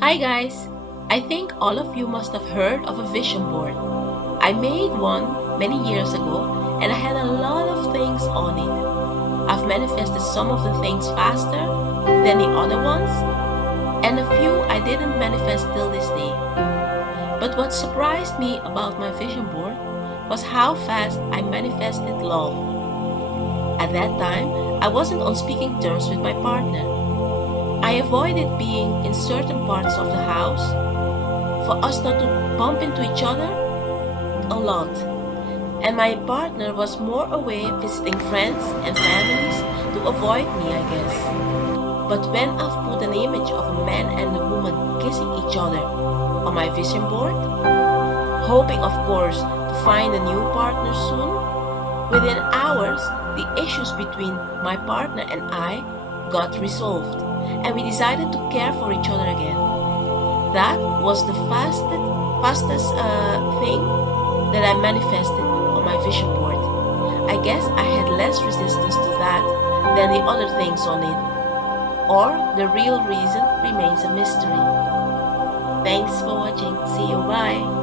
Hi guys! I think all of you must have heard of a vision board. I made one many years ago and I had a lot of things on it. I've manifested some of the things faster than the other ones, and a few I didn't manifest till this day. But what surprised me about my vision board was how fast I manifested love. At that time, I wasn't on speaking terms with my partner. I avoided being in certain parts of the house for us not to bump into each other a lot. And my partner was more away visiting friends and families to avoid me, I guess. But when I've put an image of a man and a woman kissing each other on my vision board, hoping of course to find a new partner soon, within hours the issues between my partner and I got resolved, and we decided to care for each other again. That was the fastest thing that I manifested on my vision board. I guess I had less resistance to that than the other things on it, or the real reason remains a mystery. Thanks for watching. See you. Bye.